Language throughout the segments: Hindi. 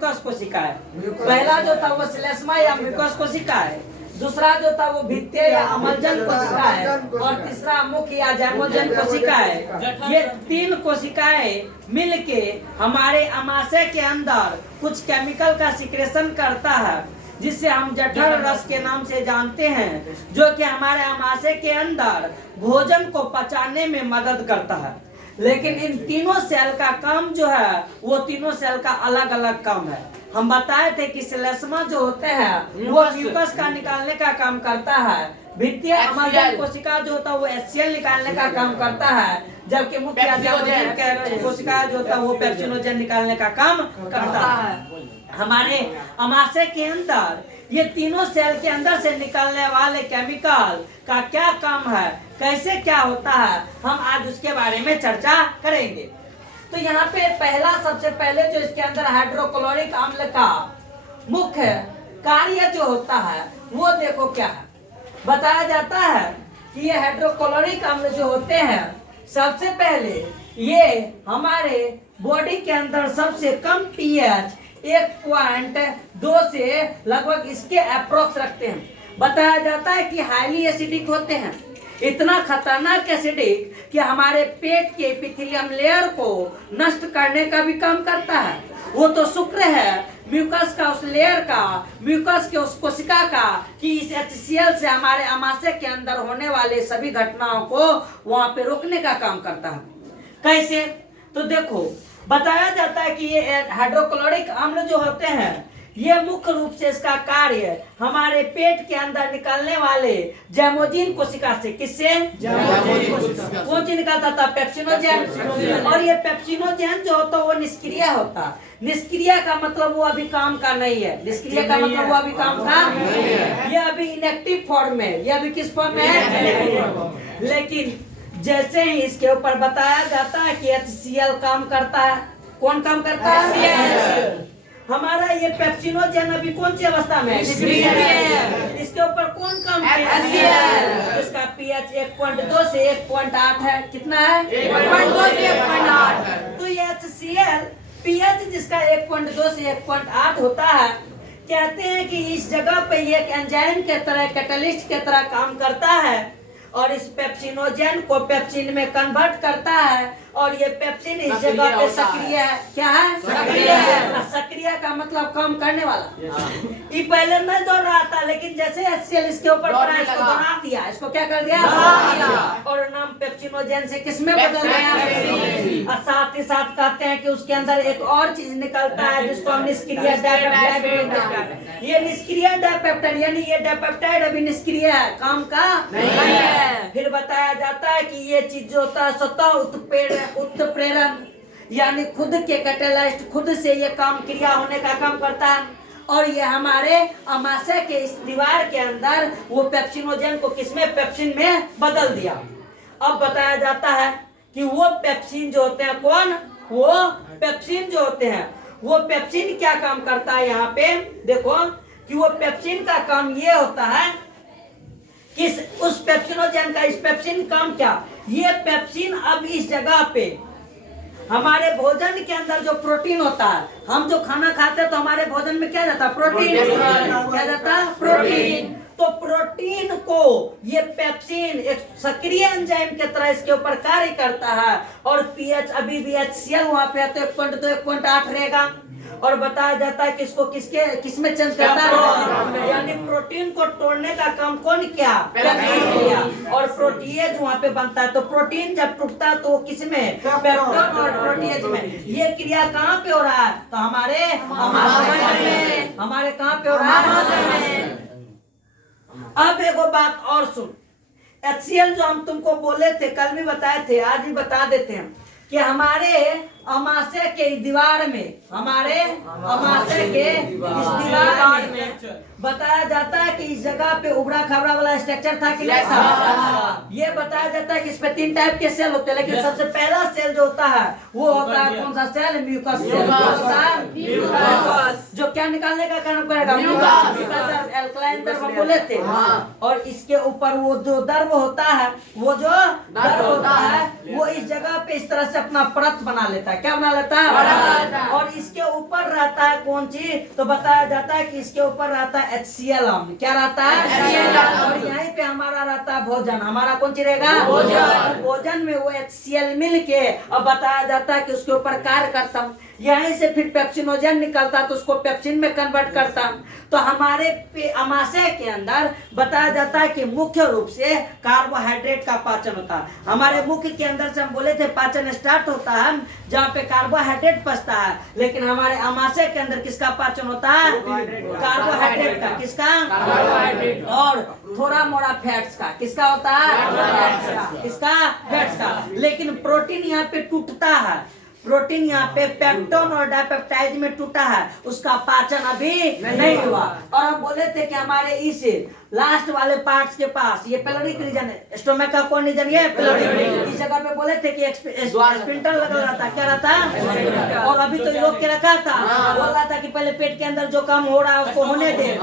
म्यूकस कोशिका है। पहला जो था वो श्लेष्मा या म्यूकस कोशिका है, दूसरा जो था वो भित्तीय या अम्लजन कोशिका है, और तीसरा मुख या जैमोजन कोशिका है। ये तीन कोशिकाएं मिलके हमारे आमाशय के अंदर कुछ केमिकल का सिक्रेशन करता है, जिससे हम जठर रस के नाम से जानते हैं, जो कि हमारे आमाशय के अंदर भोजन को पचाने में मदद करता है। लेकिन इन तीनों सेल का काम जो है वो तीनों सेल का अलग अलग काम है। हम बताए थे कि श्लेष्मा जो होते हैं वो म्यूकस का निकालने का काम करता है, भित्तीय अम्लजन कोशिका जो होता है वो HCl निकालने का काम करता है, जबकि मुख्य कोशिका जो होता है वो पेप्सिनोजेन निकालने का काम करता है। हमारे आमाशय के अंदर ये तीनों सेल के अंदर से निकलने वाले केमिकल का क्या काम है, कैसे क्या होता है, हम आज उसके बारे में चर्चा करेंगे। तो यहाँ पे पहला सबसे पहले जो इसके अंदर हाइड्रोक्लोरिक अम्ल का मुख्य कार्य जो होता है वो देखो क्या है। बताया जाता है कि ये हाइड्रोक्लोरिक अम्ल जो होते हैं सबसे पहले ये हमारे बॉडी के अंदर सबसे कम pH 1.2 से लगभग इसके अप्रोक्स रखते हैं। बताया जाता है कि हाईली एसिडिक होते हैं, इतना खतरनाक एसिडिक कि हमारे पेट के एपिथेलियम लेयर को नष्ट करने का भी काम करता है। वो तो शुक्र है म्यूकस का उस लेयर का, म्यूकस के उस कोशिका का, कि इस HCl से हमारे आमाशय के अंदर होने वाले सभी घटनाओं को वहां पे रोकने का काम करता है। कैसे? तो देखो, बताया जाता है कि ये हाइड्रोक्लोरिक अम्ल जो होते हैं ये मुख्य रूप से इसका कार्य हमारे पेट के अंदर निकलने वाले जैमोजिन कोशिका से, किससे? कौन सी निकलता था? पेप्सिनोजेन। और ये पेप्सिनोजेन जो होता है वो निष्क्रिय होता है। निष्क्रिय का मतलब वो अभी काम का नहीं है, निष्क्रिय का मतलब वो अभी काम का नहीं है, ये अभी इनएक्टिव फॉर्म में, ये अभी किस फॉर्म में है? लेकिन जैसे ही इसके ऊपर बताया जाता है कि HCl काम करता है, कौन काम करता है? हमारा ये पेप्सिनोजेन अभी कौन सी अवस्था में है? इसके ऊपर कौन काम किया? इसका pH 1.2 से 1.8 है। कितना है? 1.2 से 1.8। तो ये HCl pH जिसका 1.2 से 1.8 होता है, कहते हैं कि इस जगह पे ये एक एंजाइम के तरह, कैटलिस्ट के तरह काम करता है और इस पेप्सिनोजेन को पेप्सिन में कन्वर्ट करता है, और ये पेप्सिन इस जगह पे सक्रिय है। क्या है? सक्रिय है। सक्रिय का मतलब काम करने वाला। ये पहले नहीं दौड़ रहा था, लेकिन जैसे HCl इसके ऊपर पड़ा, इसको बना दिया। इसको क्या कर दिया? और नाम पेप्सिनोजेन से किसमें बदल गया? और साथ ही साथ कहते हैं कि उसके अंदर एक और चीज निकलता है जिसको हम निष्क्रिय डाइपेप्टाइड। ये निष्क्रिय डाइपेप्टाइड, यानी ये डाइपेप्टाइड अभी निष्क्रिय है, काम का नहीं है। फिर बताया जाता है कि ये चीज जो होता है स्वतः उत्प्रेरण, यानी खुद के कैटलिस्ट, खुद से ये काम क्रिया होने का काम करता है, और ये हमारे आमाशय के इस दीवार के अंदर वो पेप्सिनोजेन को किसमें? पेप्सिन में बदल दिया। अब बताया जाता है कि वो पेप्सिन जो होते हैं, कौन? वो पेप्सिन जो होते हैं, वो पेप्सिन क्या काम करता है? यहाँ पे देखो कि वो पेप्सिन का काम ये होता है कि उस पेप्सिनोजेन का, इस पेप्सिन काम क्या? ये पेप्सिन अब इस जगह पे हमारे भोजन के अंदर जो प्रोटीन होता है, हम जो खाना खाते हैं तो हमारे भोजन में क्या जाता है? प्रोटीन। क्या जाता है? प्रोटीन। तो प्रोटीन को ये पेप्सिन एक सक्रिय एंजाइम के तरह इसके ऊपर कार्य करता है, और pH अभी भी HCl वहां पे है तो 1.2 1.8 रहेगा। और बताया जाता है कि इसको किसमें चेंज करता है? यानी प्रोटीन को तोड़ने का काम कौन किया? पेप्सिन किया। और प्रोटीएज वहाँ पे बनता है, तो प्रोटीन जब टूटता है तो वो किसमें? पेप्टोन और प्रोटीएज में। ये क्रिया कहाँ पे हो रहा है? तो हमारे आमाशय में। हमारे कहाँ पे हो रहा है? अब एक बात और सुन, HCl जो हम तुमको बोले थे, कल भी बताए थे, आज भी बता देते हैं कि हमारे आमाशय के दीवार में, हमारे आमाशय के इस दीवार में बताया जाता है कि इस जगह पे उबड़ा खबड़ा वाला स्ट्रक्चर था कि नहीं था? ये बताया जाता है कि इस पे 3 टाइप के सेल होते हैं, लेकिन सबसे पहला सेल जो होता है वो होता है कौन सा सेल? Mucus cell. जो क्या निकालने का काम करेगा? म्यूकस एल्कलाइन द्रव बोले थे। और इसके ऊपर वो जो द्रव होता है, वो जो द्रव होता है वो इस जगह पे इस तरह से अपना परत बना लेता है। क्या बना लेता है? और इसके ऊपर रहता है कौन चीज? तो बताया जाता है कि इसके ऊपर रहता है HCl अम्ल। क्या रहता है? और यहीं पे हमारा रहता है भोजन। हमारा कौन चीज रहेगा? भोजन में वो HCl मिल के अब बताया जाता है कि उसके ऊपर कार्य करता हूँ। यहीं से फिर पेप्सिनोजन निकलता तो उसको पेप्सिन में कन्वर्ट करता। तो हमारे आमाशय के अंदर बताया जाता है कि मुख्य रूप से कार्बोहाइड्रेट का पाचन होता है। हमारे मुख्य के अंदर से हम बोले थे पाचन स्टार्ट होता है जहाँ पे कार्बोहाइड्रेट पचता है, लेकिन हमारे आमाशय के अंदर किसका पाचन होता है? कार्बोहाइड्रेट का। किसका? कार्बोहाइड्रेट। और थोड़ा मोड़ा फैट्स का। किसका होता है? फैट्स का। किसका? फैट्स का। लेकिन प्रोटीन यहाँ पे टूटता है। प्रोटीन यहाँ पे पेप्टोन और डाइपेप्टाइड में टूटा है, उसका पाचन अभी नहीं हुआ। और हम बोले थे कि हमारे इस लास्ट वाले पार्ट्स के पास ये पेलोरिक रीजन है, स्टोमक का कौन रीजन? ये पेलोरिक। इस जगह पे बोले थे कि स्पिंटल लगा रहता। क्या रहता? और अभी तो लोग के रखा था, बोल रहा था कि पहले पेट के अंदर जो काम हो रहा है उसको होने दे।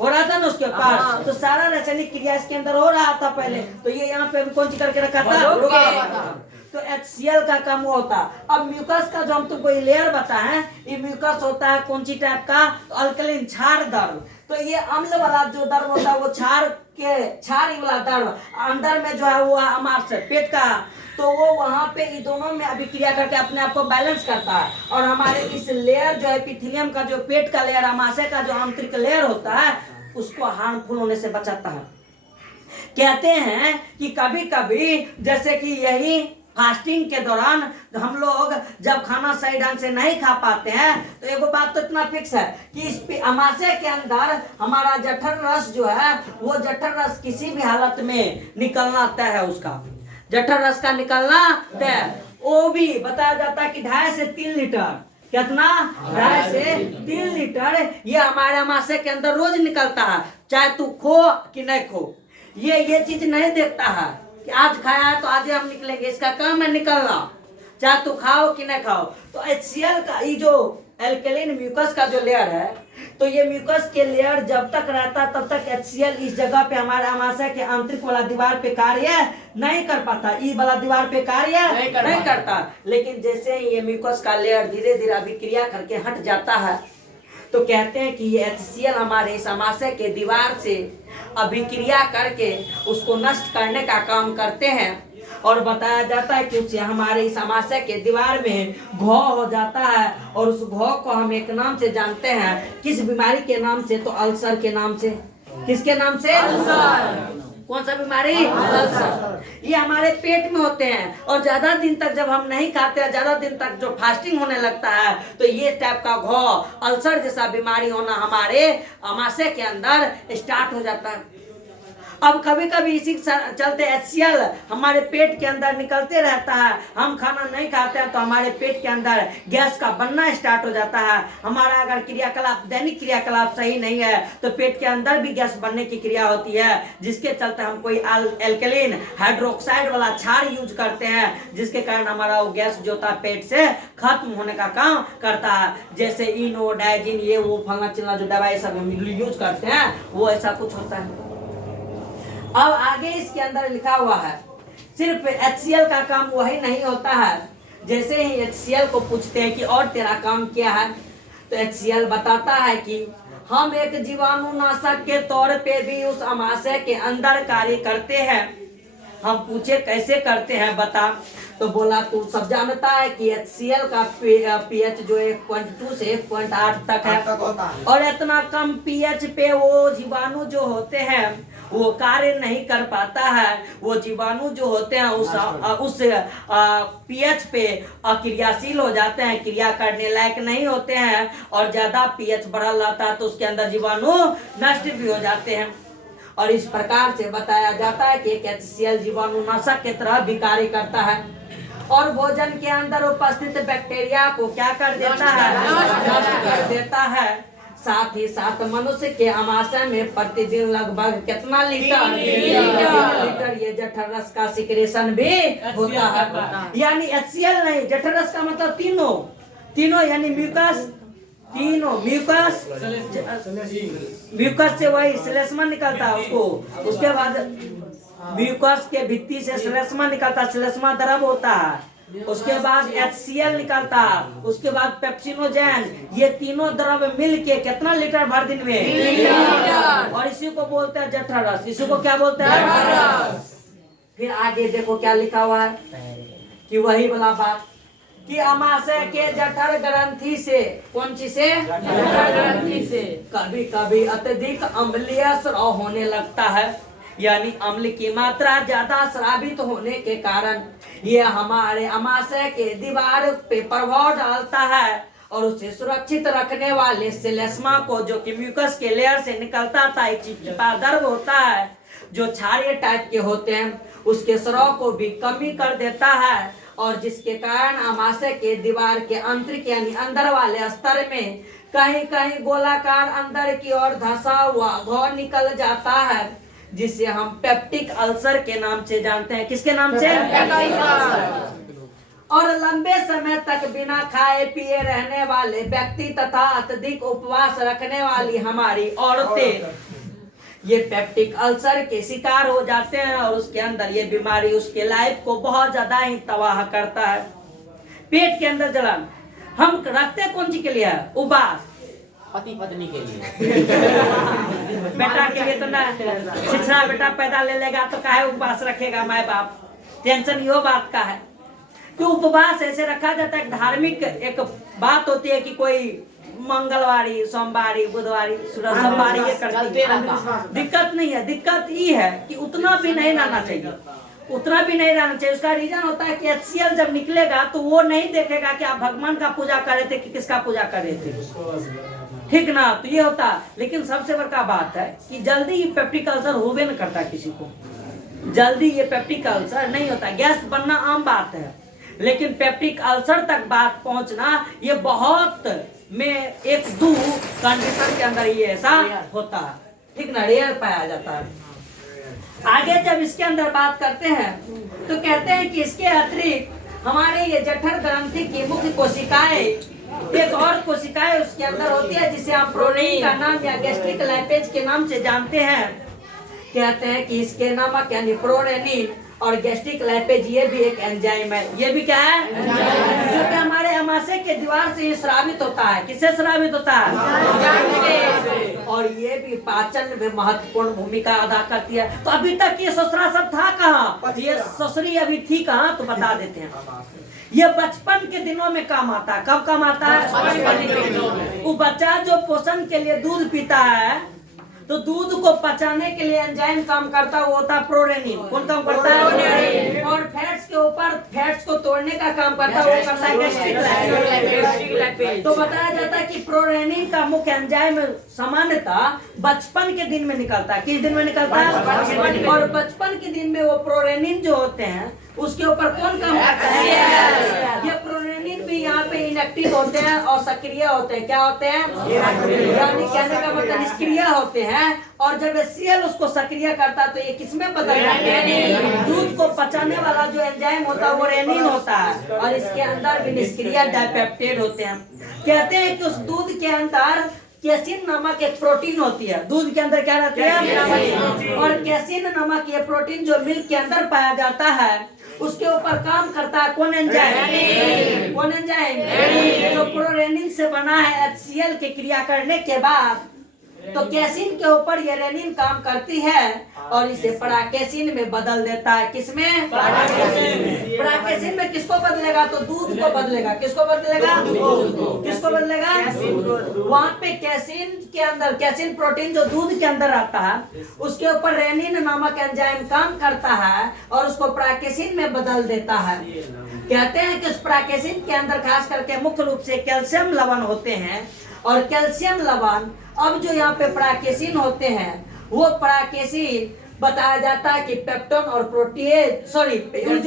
हो रहा था ना उसके पास, तो सारा रासायनिक क्रिया इसके अंदर हो रहा था पहले। तो ये यहाँ पे कौन सी करके रखा था? तो HCl का काम वो होता। अब म्यूकस का जो हम तुमको लेयर बताएं, ये म्यूकस होता है कौन सी टाइप का? तो अल्कलीन क्षार द्रव। तो ये अम्ल वाला जो द्रव होता है वो क्षार वाला द्रव अंदर में जो है वो हमारे पेट का, तो वो वहां पे इन दोनों में अभिक्रिया करके अपने आप को बैलेंस करता है। और हमारे इस लेयर जो है एपिथेलियम का, जो पेट का लेयर, आमाशय का जो आंतरिक लेयर होता है, उसको हार्मफुल होने से बचाता है। कहते हैं कि कभी कभी जैसे कि यही फास्टिंग के दौरान हम लोग जब खाना सही ढंग से नहीं खा पाते हैं, तो एक बात तो इतना फिक्स है कि इस आमाशय के अंदर हमारा जठर रस जो है, वो जठर रस किसी भी हालत में निकलना तय है। उसका जठर रस का निकलना तय। वो भी बताया जाता है कि 2.5 से 3 लीटर। कितना? 2.5 से 3 लीटर ये हमारे आमाशय के अंदर रोज निकलता है, चाहे तू खो कि नहीं खो। ये चीज नहीं देखता है कि आज खाया है तो आज हम निकलेंगे, इसका काम है निकलना, चाहे तू खाओ कि नहीं खाओ। तो HCl का ये जो एल्कलीन म्यूकस का जो लेयर है, तो ये म्यूकस के लेयर जब तक रहता तब तक HCl इस जगह पे हमारे आमाशय के आंतरिक वाला दीवार पे कार्य नहीं कर पाता, ई वाला दीवार पे कार्य नहीं करता। लेकिन जैसे ही ये म्यूकस का लेयर धीरे धीरे अभिक्रिया करके हट जाता है, तो कहते हैं कि ये HCl हमारे इस आमाशय के दीवार से अभिक्रिया करके उसको नष्ट करने का काम करते हैं। और बताया जाता है कि उससे हमारे इस आमाशय के दीवार में घाव हो जाता है, और उस घाव को हम एक नाम से जानते हैं। किस बीमारी के नाम से? तो अल्सर के नाम से। किसके नाम से? अल्सर। कौन सा बीमारी? अल्सर। ये हमारे पेट में होते हैं, और ज्यादा दिन तक जब हम नहीं खाते हैं, ज्यादा दिन तक जो फास्टिंग होने लगता है, तो ये टाइप का घाव, अल्सर जैसा बीमारी होना हमारे आमाशय के अंदर स्टार्ट हो जाता है। अब कभी कभी इसी चलते HCl हमारे पेट के अंदर निकलते रहता है। हम खाना नहीं खाते हैं तो हमारे पेट के अंदर गैस का बनना स्टार्ट हो जाता है। हमारा अगर क्रियाकलाप, दैनिक क्रियाकलाप सही नहीं है, तो पेट के अंदर भी गैस बनने की क्रिया होती है, जिसके चलते हम कोई एल्कलीन हाइड्रोक्साइड वाला क्षार यूज करते हैं, जिसके कारण हमारा वो गैस जो था पेट से खत्म होने का काम करता है। जैसे इनो, डाइजिन, ये वो फलना चिलना जो दवाई सब हम यूज करते हैं, वो ऐसा कुछ होता है। अब आगे इसके अंदर लिखा हुआ है, सिर्फ HCl का काम वही नहीं होता है। जैसे ही HCl को पूछते हैं कि और तेरा काम क्या है, तो HCl बताता है कि हम एक जीवाणुनाशक के तौर पे भी उस आमाशय के अंदर कार्य करते हैं। हम पूछे कैसे करते हैं बता, तो बोला तू सब जानता है कि HCl का pH जो 1.2 से 1.8 तक है, और इतना कम pH पे वो जीवाणु जो होते हैं वो कार्य नहीं कर पाता है। वो जीवाणु जो होते हैं उस pH पे अक्रियाशील हो जाते हैं, क्रिया करने लायक नहीं होते हैं, और ज्यादा pH बढ़ा रहता है तो उसके अंदर जीवाणु नष्ट भी हो जाते हैं। और इस प्रकार से बताया जाता है कि एक HCl जीवाणुनाशक के तरह भी कार्य करता है, और भोजन के अंदर उपस्थित बैक्टीरिया को क्या कर देता है? नष्ट कर देता है। साथ ही साथ मनुष्य के आमाशय में प्रतिदिन लगभग कितना लीटर? 3 लीटर ये जठर रस का सिक्रेशन भी होता है। यानी HCl नहीं, जठर रस का मतलब तीनों यानी म्यूकस, तीनों म्यूकस, म्यूकस से वही श्लेष्मा निकलता है उसको, उसके बाद म्यूकस के भित्ति से श्लेष्मा निकलता है, श्लेष्मा द्रव होता है, उसके बाद HCl निकलता, उसके बाद पेप्सिनोजेन, ये तीनों द्रव मिलके कितना लीटर भर दिन में, और इसी को बोलते हैं जठर रस। इसी को क्या बोलते हैं? फिर आगे देखो क्या लिखा हुआ है कि वही वाला बात कि अमाशय के जठर ग्रंथि से, कौन चीज से? जठर ग्रंथि से कभी कभी अत्यधिक अम्लीय स्राव होने लगता है, यानी अम्ल की मात्रा ज्यादा स्रावित होने के कारण ये हमारे अमाशय के दीवार पे प्रभाव डालता है और उसे सुरक्षित रखने वाले श्लेष्मा को, जो कि म्यूकस के लेयर से निकलता था, चिपचिपा द्रव होता है जो क्षारीय टाइप के होते हैं, उसके स्राव को भी कमी कर देता है, और जिसके कारण अमाशय के दीवार के आंतरिक यानी अंदर वाले स्तर में कहीं कहीं गोलाकार अंदर की ओर धंसा हुआ घाव निकल जाता है, जिसे हम पेप्टिक अल्सर के नाम से जानते हैं। किसके नाम से? और लंबे समय तक बिना खाए पिए रहने वाले व्यक्ति तथा अत्यधिक उपवास रखने वाली हमारी औरतें ये पेप्टिक अल्सर के शिकार हो जाते हैं, और उसके अंदर ये बीमारी उसके लाइफ को बहुत ज्यादा ही तबाह करता है। पेट के अंदर जलन हम रखते कौन सी के लिए? उपवास, पति पत्नी के लिए। बेटा के लिए तो ना, छिछड़ा बेटा पैदा ले लेगा तो काहे उपवास रखेगा माँ बाप, टेंशन यो बात का है कि उपवास ऐसे रखा जाता है। धार्मिक एक बात होती है कि कोई मंगलवारी, सोमवारी, बुधवारी, सोमवारी ये करते हैं, दिक्कत नहीं है। दिक्कत ये है कि उतना भी नहीं रहना चाहिए, उतना भी नहीं रहना चाहिए। उसका रीजन होता है कि HCl जब निकलेगा तो वो नहीं देखेगा कि आप भगवान का पूजा कर रहे थे कि किसका पूजा कर रहे थे, ठीक ना? तो ये होता। लेकिन सबसे बड़का बात है कि जल्दी ये पेप्टिक अल्सर होवे न करता किसी को, जल्दी ये पेप्टिक अल्सर नहीं होता। गैस बनना आम बात है, लेकिन पेप्टिक अल्सर तक बात पहुंचना ये बहुत में 1-2 कंडीशन के अंदर ये ऐसा होता है, ठीक ना, रेयर पाया जाता है। आगे जब इसके अंदर बात करते हैं तो कहते हैं कि इसके अतिरिक्त हमारे ये जठर ग्रंथि की मुख्य कोशिकाएं, एक और कोशिकाएं उसके अंदर होती है जिसे हम प्रोटीन का नाम या गैस्ट्रिक लाइपेज के नाम से जानते हैं। कहते हैं कि इसके नामक यानी प्रोरेनिन और गैस्ट्रिक लाइपेज ये भी एक एंजाइम है। ये भी क्या है? जो कि हमारे अमाशय के दीवार से स्रावित होता है। किससे स्रावित होता है? और ये भी पाचन में महत्वपूर्ण भूमिका अदा करती है। तो अभी तक ये ससुरा सब था कहाँ? ये ससुरी अभी थी कहाँ? तो बता देते हैं। ये बचपन के दिनों में काम आता है। कब काम आता है? वो बच्चा जो पोषण के लिए दूध पीता है तो दूध को पचाने के लिए एंजाइम काम करता है, वो होता है प्रोरेनिन। कौन काम करता है? और फैट्स के ऊपर फैट्स को तोड़ने का काम करता है, वो करता है गैस्ट्रिक लाइपेज। तो बताया जाता है कि प्रोरेनिन का मुख्य एंजाइम सामान्यतः बचपन के दिन में निकलता है। किस दिन में निकलता है? और बचपन के दिन में वो प्रोरेनिन जो होते हैं उसके ऊपर कौन काम करता है? ये प्रोरेनिन भी यहाँ पे इनएक्टिव होते हैं और सक्रिय होते हैं। क्या होते हैं? यानी कहने का मतलब निष्क्रिय होते हैं। और जब HCl उसको सक्रिय करता है तो ये किसमें बदल जाते हैं? दूध को पचाने वाला जो एंजाइम होता है वो रेनिन होता है, और इसके अंदर भी निष्क्रिय डाइपेप्टाइड होते हैं। कहते हैं कि उस दूध के अंदर कैसिन नामक एक प्रोटीन होती है। दूध के अंदर क्या रहती है? और कैसिन नामक ये प्रोटीन जो मिल्क के अंदर पाया जाता है उसके ऊपर काम करता है कौन एंजाइम? कौन एंजाइम? जो प्रोरेनिन से बना है HCl के क्रिया करने के बाद तो कैसिन के ऊपर ये रेनिन काम करती है और इसे प्राकेसिन में बदल देता है। किसमें? प्राकेसिन में किसको बदलेगा? तो दूध को बदलेगा। किसको बदलेगा? किसको बदलेगा? वहाँ पे कैसिन के अंदर, कैसिन प्रोटीन जो दूध के अंदर आता है उसके ऊपर रेनिन नामक एंजाइम काम करता है और उसको प्राकेसिन में बदल देता है। कहते हैं कि उस प्राकेसिन के अंदर खास करके मुख्य रूप से कैल्शियम लवण होते हैं, और कैल्शियम लवण अब जो यहाँ पे प्राकेसिन होते हैं वो प्राकेसिन बताया जाता है कि पेप्टोन और प्रोटीएज, सॉरी, ये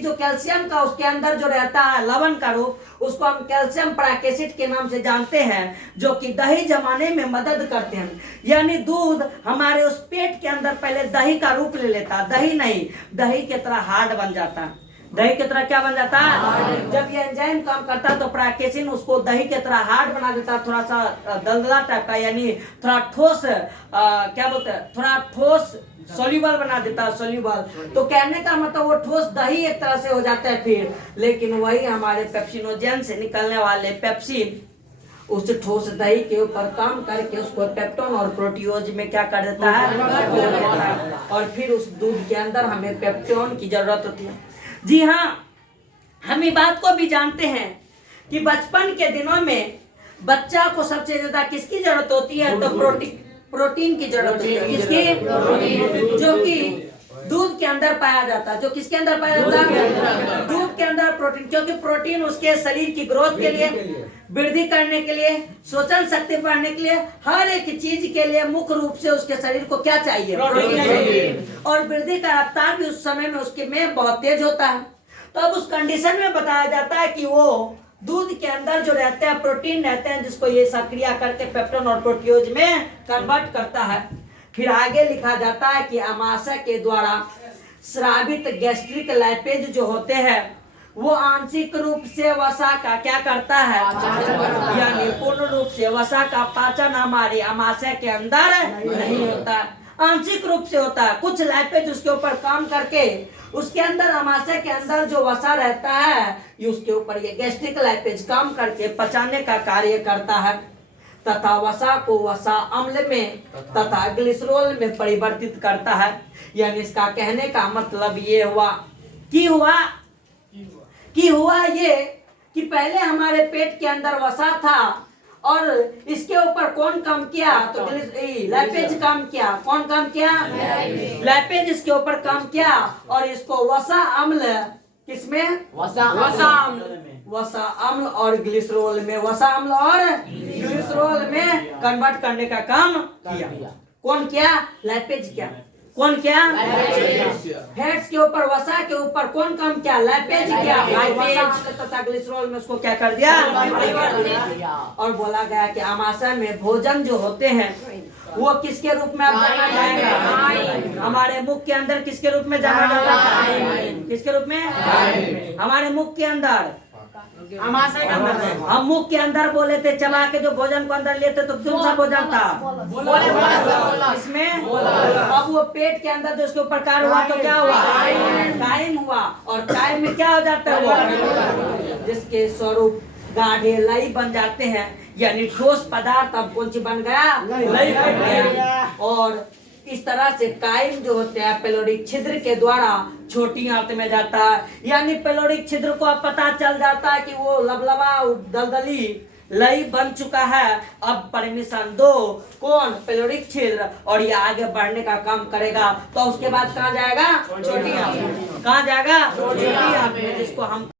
जो कैल्शियम का उसके अंदर जो रहता है लवण का रूप, उसको हम कैल्शियम प्राकेसिट के नाम से जानते हैं, जो कि दही जमाने में मदद करते हैं। यानी दूध हमारे उस पेट के अंदर पहले दही का रूप ले लेता, दही नहीं, दही की तरह हार्ड बन जाता, दही की तरह क्या बन जाता है? जब ये एंजाइम काम करता है तो प्राकेसिन उसको दही की तरह हार्ड बना देता है, थोड़ा सा दलदला टाइप का, यानी थोड़ा ठोस, क्या बोलते हैं, थोड़ा ठोस सोल्यूबल बना देता है, सोल्यूबल। तो कहने का मतलब वो ठोस दही एक तरह से हो जाता है फिर। लेकिन वही हमारे पेप्सिनोजेन से निकलने वाले पेप्सिन उस ठोस दही के ऊपर काम करके उसको पेप्टोन और प्रोटीओज में क्या कर देता है, और फिर उस दूध के अंदर हमें पेप्टोन की जरूरत होती है। जी हाँ, हम इस बात को भी जानते हैं कि बचपन के दिनों में बच्चा को सबसे ज्यादा किसकी जरूरत होती है? तो प्रोटीन की जरूरत होती है। किसकी? जो कि दूध के अंदर पाया जाता है। जो किसके अंदर पाया जाता है? दूध के अंदर प्रोटीन, क्योंकि प्रोटीन उसके शरीर की ग्रोथ के लिए, वृद्धि करने के लिए, सोचन शक्ति बढ़ाने के लिए, हर एक चीज के लिए मुख्य रूप से उसके शरीर को क्या चाहिए? प्रोटीन चाहिए। और वृद्धि का रफ्तार भी उस समय में उसके में बहुत तेज होता है। तो अब उस कंडीशन में बताया जाता है कि वो दूध के अंदर जो रहते हैं प्रोटीन रहते हैं, जिसको ये सक्रिय करके पेप्टोन और प्रोटीओज में कन्वर्ट करता है। फिर आगे लिखा जाता है कि अमाशय के द्वारा स्रावित गैस्ट्रिक लाइपेज जो होते हैं वो आंशिक रूप से वसा का क्या करता है? यानी पूर्ण रूप से वसा का पाचन हमारे अमाशय के अंदर नहीं होता, आंशिक रूप से होता है। कुछ लाइपेज उसके ऊपर काम करके उसके अंदर अमाशय के अंदर जो वसा रहता है ये उसके ऊपर ये गैस्ट्रिक लाइपेज काम करके पचाने का कार्य करता है तथा वसा को वसा अम्ल में तथा ग्लिसरॉल में परिवर्तित करता है। यानी इसका कहने का मतलब ये हुआ ये कि पहले हमारे पेट के अंदर वसा था और इसके ऊपर कौन काम किया? तो लाइपेज काम किया। कौन काम किया? लाइपेज इसके ऊपर काम किया और इसको वसा अम्ल, किसमें? वसा अम्ल और ग्लिसरॉल में, वसा अम्ल और ग्लिसरॉल में कन्वर्ट करने का काम किया। कौन किया? लाइपेज किया। कौन किया? फैट्स के ऊपर, वसा के ऊपर कौन काम किया? लाइपेज किया। वसा अम्ल तथा ग्लिसरॉल में उसको क्या कर दिया? और बोला गया कि अमाशय में भोजन जो होते हैं वो किसके रूप में अब जाना जाएगा? हमारे मुख के अंदर किसके रूप में जाना जाता है? किसके रूप में? हमारे मुख के अंदर, अमाशय के अंदर। हम मुख के अंदर बोले थे, चबा के जो भोजन को अंदर लेते तो कौन सा भोजन था? इसमें। अब वो पेट के अंदर जो उसके ऊपर कार्य हुआ तो क्या हुआ? कायम हुआ। और कायम में क्या हो जाता है? वो जिसके स्वरूप गाढ़े लई बन जाते हैं, यानी ठोस पदार्थ। अब कौन सी बन गया? लई बन गया। और इस तरह से कायम जो होते हैं पेलोरिक छिद्र के द्वारा छोटी आंत में जाता है। यानी पेलोरिक छिद्र को अब पता चल जाता है कि वो लबलबा दलदली लई बन चुका है। अब परमिशन दो, कौन? पेलोरिक छिद्र, और ये आगे बढ़ने का काम करेगा। तो उसके बाद कहाँ जाएगा? छोटी आंत। कहाँ जाएगा? छोटी आंत में, जिसको हम